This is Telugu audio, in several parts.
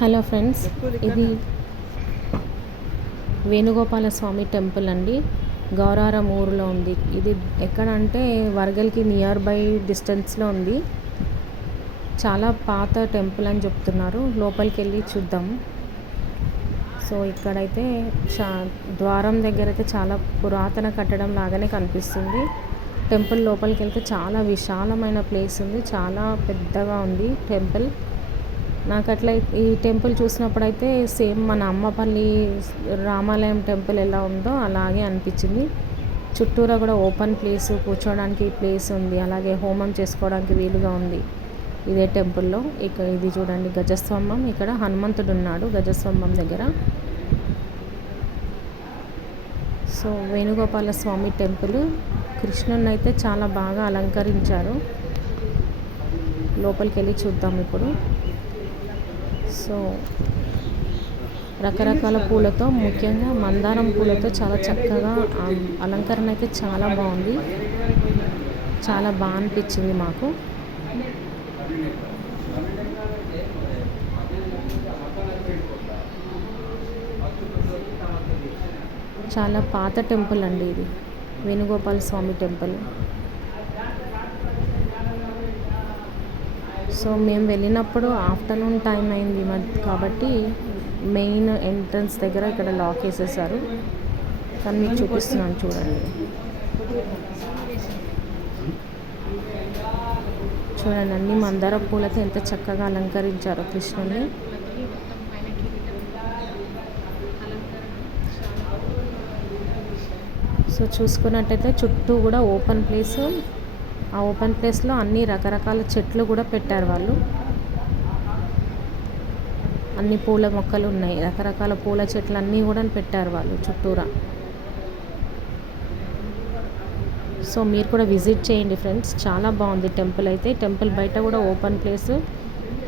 హలో ఫ్రెండ్స్, ఇది వేణుగోపాల స్వామి టెంపుల్ అండి. గౌరారం ఊరిలో ఉంది. ఇది ఎక్కడ అంటే వరగల్కి నియర్ బై డిస్టెన్స్లో ఉంది. చాలా పాత టెంపుల్ అని చెప్తున్నారు. లోపలికి వెళ్ళి చూద్దాం. సో ఇక్కడైతే ద్వారం దగ్గర అయితే చాలా పురాతన కట్టడం లాగానే కనిపిస్తుంది. టెంపుల్ లోపలికి వెళ్తే చాలా విశాలమైన ప్లేస్ ఉంది. చాలా పెద్దగా ఉంది టెంపుల్. నాకు అట్లా ఈ టెంపుల్ చూసినప్పుడైతే సేమ్ మన అమ్మపల్లి రామాలయం టెంపుల్ ఎలా ఉందో అలాగే అనిపించింది. చుట్టూరా కూడా ఓపెన్ ప్లేస్, కూర్చోడానికి ప్లేస్ ఉంది. అలాగే హోమం చేసుకోవడానికి వీలుగా ఉంది ఇదే టెంపుల్లో. ఇక్కడ ఇది చూడండి, గజస్తంభం. ఇక్కడ హనుమంతుడు ఉన్నాడు గజస్తంభం దగ్గర. సో వేణుగోపాల స్వామి టెంపుల్. కృష్ణుని అయితే చాలా బాగా అలంకరించారు. లోపలికి వెళ్ళి చూద్దాం ఇప్పుడు. సో రకరకాల పూలతో, ముఖ్యంగా మందారం పూలతో చాలా చక్కగా అలంకరణ అయితే చాలా బాగుంది. చాలా బాగా అనిపించింది మాకు. చాలా పాత టెంపుల్ అండి ఇది, వేణుగోపాల స్వామి టెంపుల్. సో మేము వెళ్ళినప్పుడు ఆఫ్టర్నూన్ టైం అయింది కాబట్టి మెయిన్ ఎంట్రన్స్ దగ్గర ఇక్కడ లాక్ వేసేసారు. కానీ మీకు చూపిస్తున్నాను చూడండి. చూడండి, అన్ని మందార పూలతో ఎంత చక్కగా అలంకరించారో కృష్ణుని. సో చూసుకున్నట్టయితే చుట్టూ కూడా ఓపెన్ ప్లేస్. ఆ ఓపెన్ ప్లేస్లో అన్ని రకరకాల చెట్లు కూడా పెట్టారు వాళ్ళు. అన్ని పూల మొక్కలు ఉన్నాయి, రకరకాల పూల చెట్లు అన్నీ కూడా పెట్టారు వాళ్ళు చుట్టూరా. సో మీరు కూడా విజిట్ చేయండి ఫ్రెండ్స్. చాలా బాగుంది టెంపుల్ అయితే. టెంపుల్ బయట కూడా ఓపెన్ ప్లేస్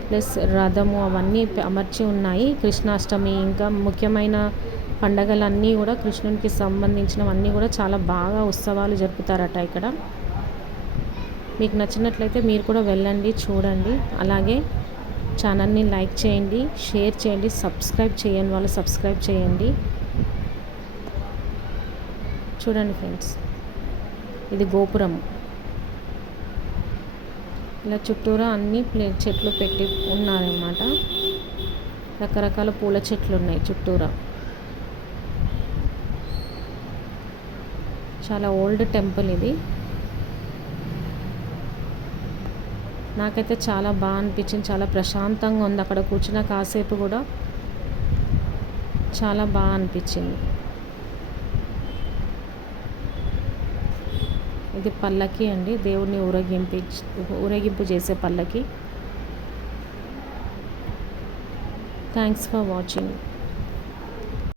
ప్లస్ రథము అవన్నీ అమర్చి ఉన్నాయి. కృష్ణాష్టమి ఇంకా ముఖ్యమైన పండగలన్నీ కూడా కృష్ణునికి సంబంధించినవన్నీ కూడా చాలా బాగా ఉత్సవాలు జరుపుతారట ఇక్కడ. మీకు నచ్చినట్లయితే మీరు కూడా వెళ్ళండి, చూడండి. అలాగే ఛానల్ని లైక్ చేయండి, షేర్ చేయండి, సబ్స్క్రైబ్ చేయని వాళ్ళు సబ్స్క్రైబ్ చేయండి. చూడండి ఫ్రెండ్స్, ఇది గోపురం. ఇలా చుట్టూరా అన్ని చెట్లు పెట్టి ఉన్నారన్నమాట. రకరకాల పూల చెట్లు ఉన్నాయి చుట్టూరా. చాలా ఓల్డ్ టెంపుల్ ఇది. నాకైతే చాలా బాగా అనిపించింది. చాలా ప్రశాంతంగా ఉంది. అక్కడ కూర్చున్న కాసేపు కూడా చాలా బాగా అనిపించింది. ఇది పల్లకి అండి, దేవుడిని ఊరేగింపు చేసే పల్లకి. Thanks for watching.